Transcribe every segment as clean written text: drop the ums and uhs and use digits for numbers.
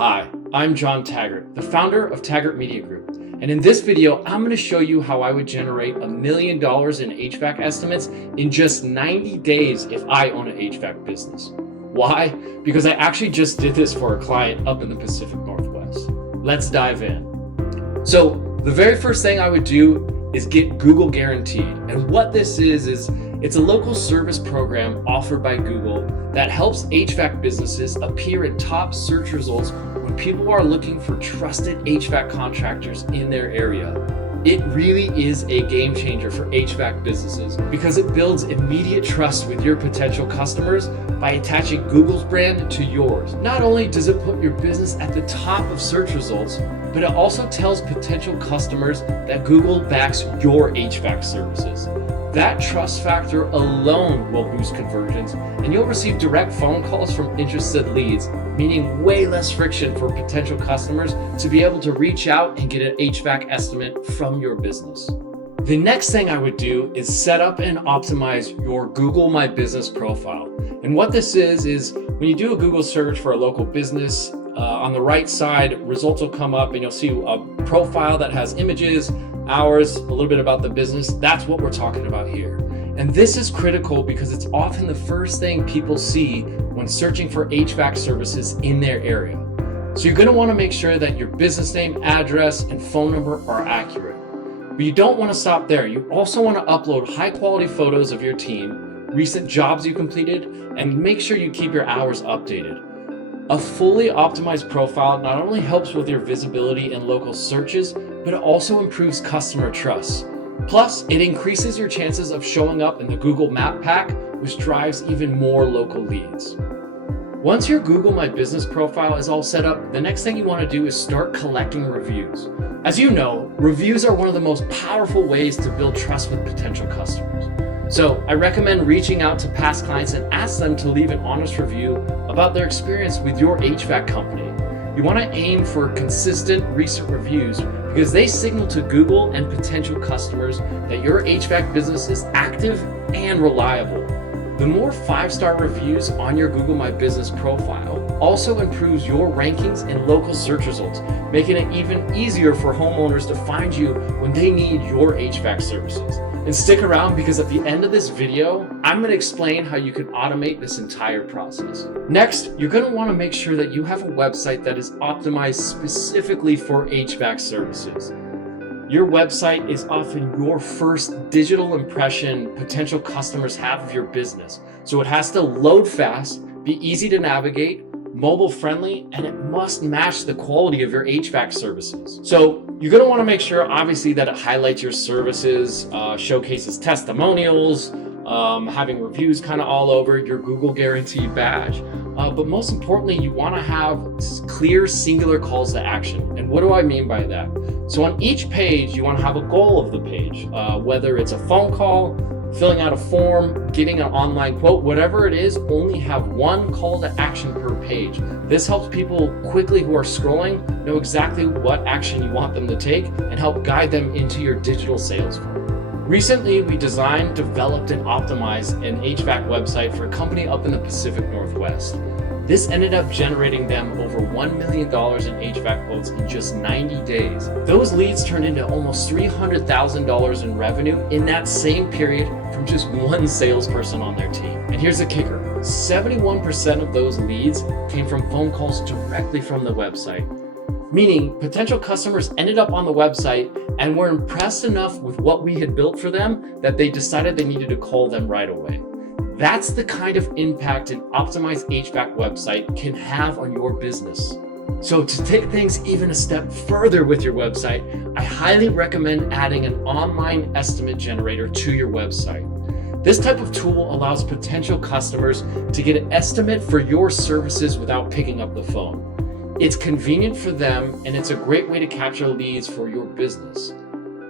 Hi, I'm John Taggart, the founder of Taggart Media Group. And in this video, I'm going to show you how I would generate $1 million in HVAC estimates in just 90 days if I own an HVAC business. Why? Because I actually just did this for a client up in the Pacific Northwest. Let's dive in. So the very first thing I would do is get Google Guaranteed. And what this is it's a local service program offered by Google that helps HVAC businesses appear in top search results when people are looking for trusted HVAC contractors in their area. It really is a game changer for HVAC businesses because it builds immediate trust with your potential customers by attaching Google's brand to yours. Not only does it put your business at the top of search results, but it also tells potential customers that Google backs your HVAC services. That trust factor alone will boost conversions, and you'll receive direct phone calls from interested leads, meaning way less friction for potential customers to be able to reach out and get an HVAC estimate from your business. The next thing I would do is set up and optimize your Google My Business profile. And what this is when you do a Google search for a local business, on the right side, results will come up and you'll see a profile that has images, hours, a little bit about the business. That's what we're talking about here. And this is critical because it's often the first thing people see when searching for HVAC services in their area. So you're going to want to make sure that your business name, address, and phone number are accurate. But you don't want to stop there. You also want to upload high quality photos of your team, recent jobs you completed, and make sure you keep your hours updated. A fully optimized profile not only helps with your visibility in local searches, but it also improves customer trust. Plus, it increases your chances of showing up in the Google Map Pack, which drives even more local leads. Once your Google My Business profile is all set up, the next thing you want to do is start collecting reviews. As you know, reviews are one of the most powerful ways to build trust with potential customers. So I recommend reaching out to past clients and ask them to leave an honest review about their experience with your HVAC company. You want to aim for consistent recent reviews because they signal to Google and potential customers that your HVAC business is active and reliable. The more 5-star reviews on your Google My Business profile also improves your rankings in local search results, making it even easier for homeowners to find you when they need your HVAC services. And stick around because at the end of this video, I'm going to explain how you can automate this entire process. Next, you're going to want to make sure that you have a website that is optimized specifically for HVAC services. Your website is often your first digital impression potential customers have of your business. So it has to load fast, be easy to navigate, mobile friendly, and it must match the quality of your HVAC services. So you're going to want to make sure, obviously, that it highlights your services, showcases testimonials, having reviews kind of all over, your Google Guarantee badge. But most importantly, you want to have clear, singular calls to action. And what do I mean by that? So on each page, you want to have a goal of the page, whether it's a phone call, filling out a form, getting an online quote, whatever it is, only have one call to action per page. This helps people quickly who are scrolling know exactly what action you want them to take and help guide them into your digital sales funnel. Recently, we designed, developed, and optimized an HVAC website for a company up in the Pacific Northwest. This ended up generating them over $1 million in HVAC quotes in just 90 days. Those leads turned into almost $300,000 in revenue in that same period from just one salesperson on their team. And here's the kicker. 71% of those leads came from phone calls directly from the website, meaning potential customers ended up on the website and were impressed enough with what we had built for them that they decided they needed to call them right away. That's the kind of impact an optimized HVAC website can have on your business. So to take things even a step further with your website, I highly recommend adding an online estimate generator to your website. This type of tool allows potential customers to get an estimate for your services without picking up the phone. It's convenient for them and it's a great way to capture leads for your business.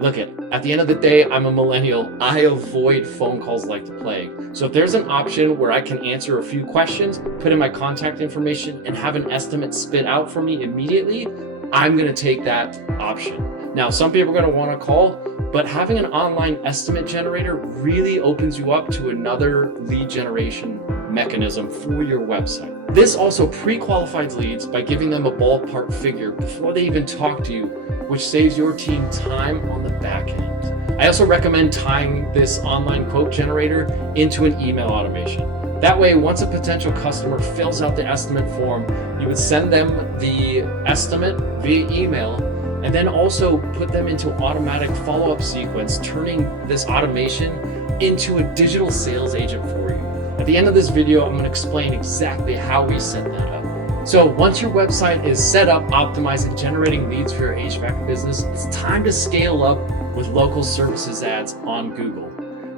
Look, at the end of the day, I'm a millennial. I avoid phone calls like the plague. So if there's an option where I can answer a few questions, put in my contact information, and have an estimate spit out for me immediately, I'm going to take that option. Now, some people are going to want to call, but having an online estimate generator really opens you up to another lead generation mechanism for your website. This also pre-qualifies leads by giving them a ballpark figure before they even talk to you, which saves your team time on the back end. I also recommend tying this online quote generator into an email automation. That way, once a potential customer fills out the estimate form, you would send them the estimate via email and then also put them into automatic follow-up sequence, turning this automation into a digital sales agent for you. At the end of this video, I'm going to explain exactly how we set that up. So once your website is set up, optimized, and generating leads for your HVAC business, it's time to scale up with local services ads on Google.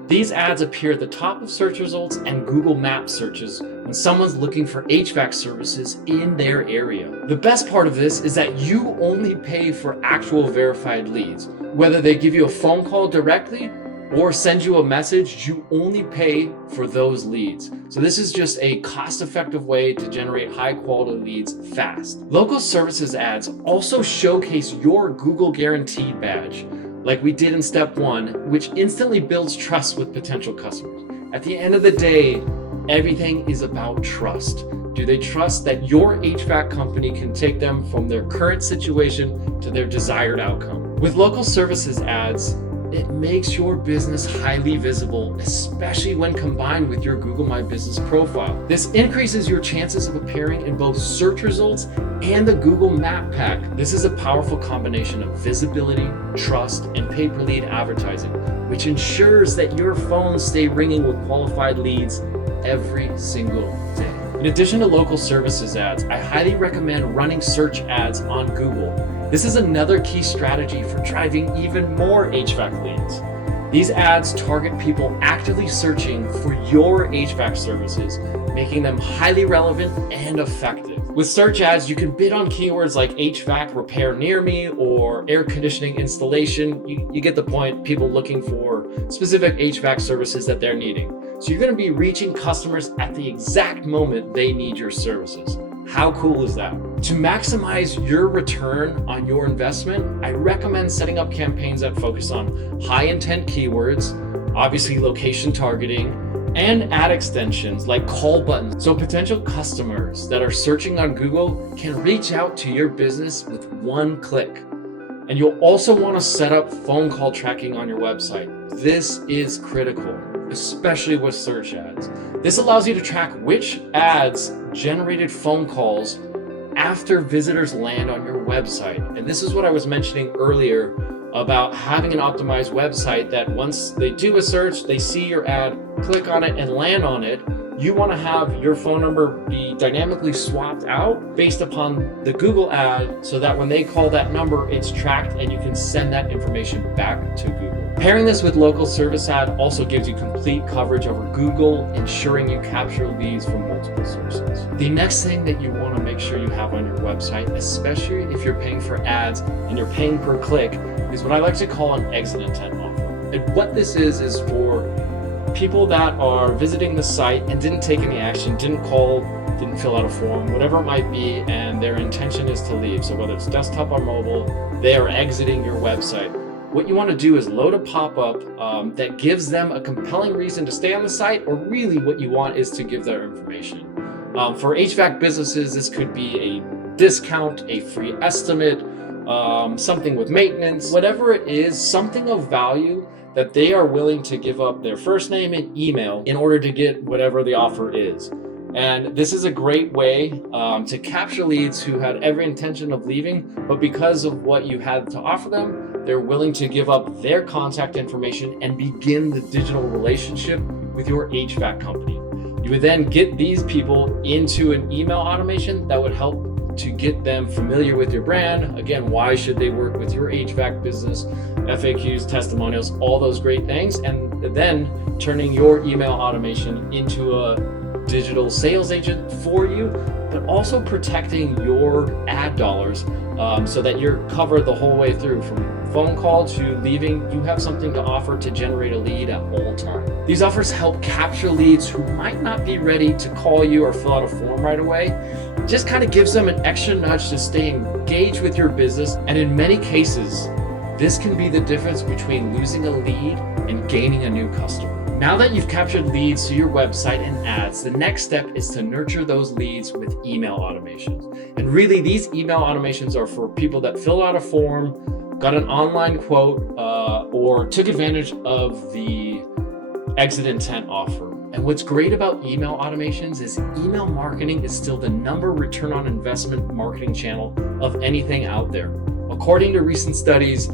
These ads appear at the top of search results and Google Maps searches when someone's looking for HVAC services in their area. The best part of this is that you only pay for actual verified leads. Whether they give you a phone call directly or send you a message, you only pay for those leads. So this is just a cost-effective way to generate high-quality leads fast. Local services ads also showcase your Google Guaranteed badge, like we did in step 1, which instantly builds trust with potential customers. At the end of the day, everything is about trust. Do they trust that your HVAC company can take them from their current situation to their desired outcome? With local services ads, it makes your business highly visible, especially when combined with your Google My Business profile. This increases your chances of appearing in both search results and the Google Map Pack. This is a powerful combination of visibility, trust, and pay-per-lead advertising, which ensures that your phones stay ringing with qualified leads every single day. In addition to local services ads, I highly recommend running search ads on Google. This is another key strategy for driving even more HVAC leads. These ads target people actively searching for your HVAC services, making them highly relevant and effective. With search ads, you can bid on keywords like HVAC repair near me or air conditioning installation. You get the point, people looking for specific HVAC services that they're needing. So you're going to be reaching customers at the exact moment they need your services. How cool is that? To maximize your return on your investment, I recommend setting up campaigns that focus on high intent keywords, obviously location targeting, and ad extensions like call buttons, so potential customers that are searching on Google can reach out to your business with one click. And you'll also want to set up phone call tracking on your website. This is critical, especially with search ads. This allows you to track which ads generated phone calls after visitors land on your website. And this is what I was mentioning earlier about having an optimized website that once they do a search, they see your ad, click on it, and land on it. You want to have your phone number be dynamically swapped out based upon the Google ad so that when they call that number, it's tracked and you can send that information back to Google. Pairing this with local service ad also gives you complete coverage over Google, ensuring you capture leads from multiple sources. The next thing that you want to make sure you have on your website, especially if you're paying for ads and you're paying per click, is what I like to call an exit intent offer. And what this is for people that are visiting the site and didn't take any action, didn't call, didn't fill out a form, whatever it might be, and their intention is to leave. So whether it's desktop or mobile, they are exiting your website. What you want to do is load a pop-up that gives them a compelling reason to stay on the site, or really what you want is to give their information. For HVAC businesses, this could be a discount, a free estimate, something with maintenance, whatever it is, something of value that they are willing to give up their first name and email in order to get whatever the offer is. And this is a great way to capture leads who had every intention of leaving, but because of what you had to offer them, they're willing to give up their contact information and begin the digital relationship with your HVAC company. You would then get these people into an email automation that would help to get them familiar with your brand. Again, why should they work with your HVAC business, FAQs, testimonials, all those great things, and then turning your email automation into a digital sales agent for you, but also protecting your ad dollars so that you're covered the whole way through. From phone call to leaving, you have something to offer to generate a lead at all times. These offers help capture leads who might not be ready to call you or fill out a form right away. It just kind of gives them an extra nudge to stay engaged with your business. And in many cases, this can be the difference between losing a lead and gaining a new customer. Now that you've captured leads to your website and ads, the next step is to nurture those leads with email automations. And really, these email automations are for people that fill out a form, got an online quote, or took advantage of the exit intent offer. And what's great about email automations is email marketing is still the number return on investment marketing channel of anything out there. According to recent studies,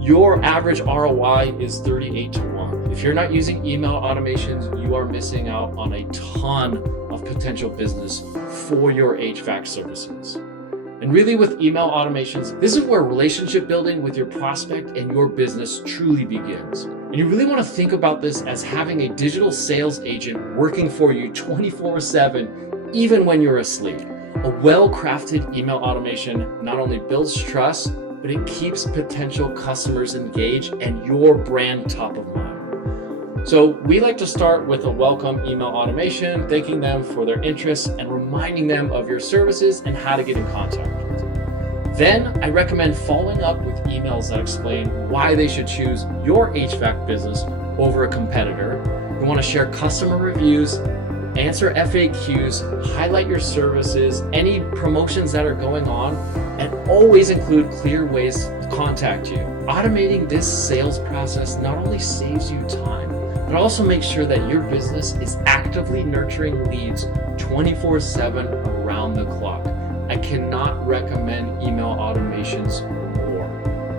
your average ROI is 38 to 1. If you're not using email automations, you are missing out on a ton of potential business for your HVAC services. And really, with email automations, this is where relationship building with your prospect and your business truly begins. And you really want to think about this as having a digital sales agent working for you 24/7, even when you're asleep. A well-crafted email automation not only builds trust, but it keeps potential customers engaged and your brand top of mind. So we like to start with a welcome email automation, thanking them for their interest and reminding them of your services and how to get in contact with you. Then I recommend following up with emails that explain why they should choose your HVAC business over a competitor. You want to share customer reviews, answer FAQs, highlight your services, any promotions that are going on, and always include clear ways to contact you. Automating this sales process not only saves you time, but also makes sure that your business is actively nurturing leads 24/7 around the clock. I cannot recommend email automations more.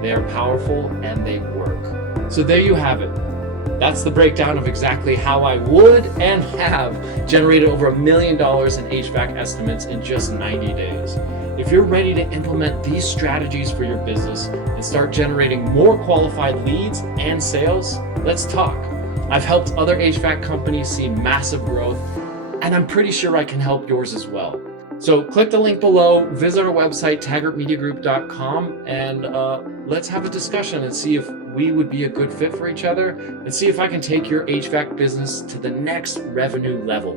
They are powerful and they work. So there you have it. That's the breakdown of exactly how I would and have generated over $1 million in HVAC estimates in just 90 days. If you're ready to implement these strategies for your business and start generating more qualified leads and sales, let's talk. I've helped other HVAC companies see massive growth, and I'm pretty sure I can help yours as well. So click the link below, visit our website, taggartmediagroup.com, and let's have a discussion and see if we would be a good fit for each other, and see if I can take your HVAC business to the next revenue level.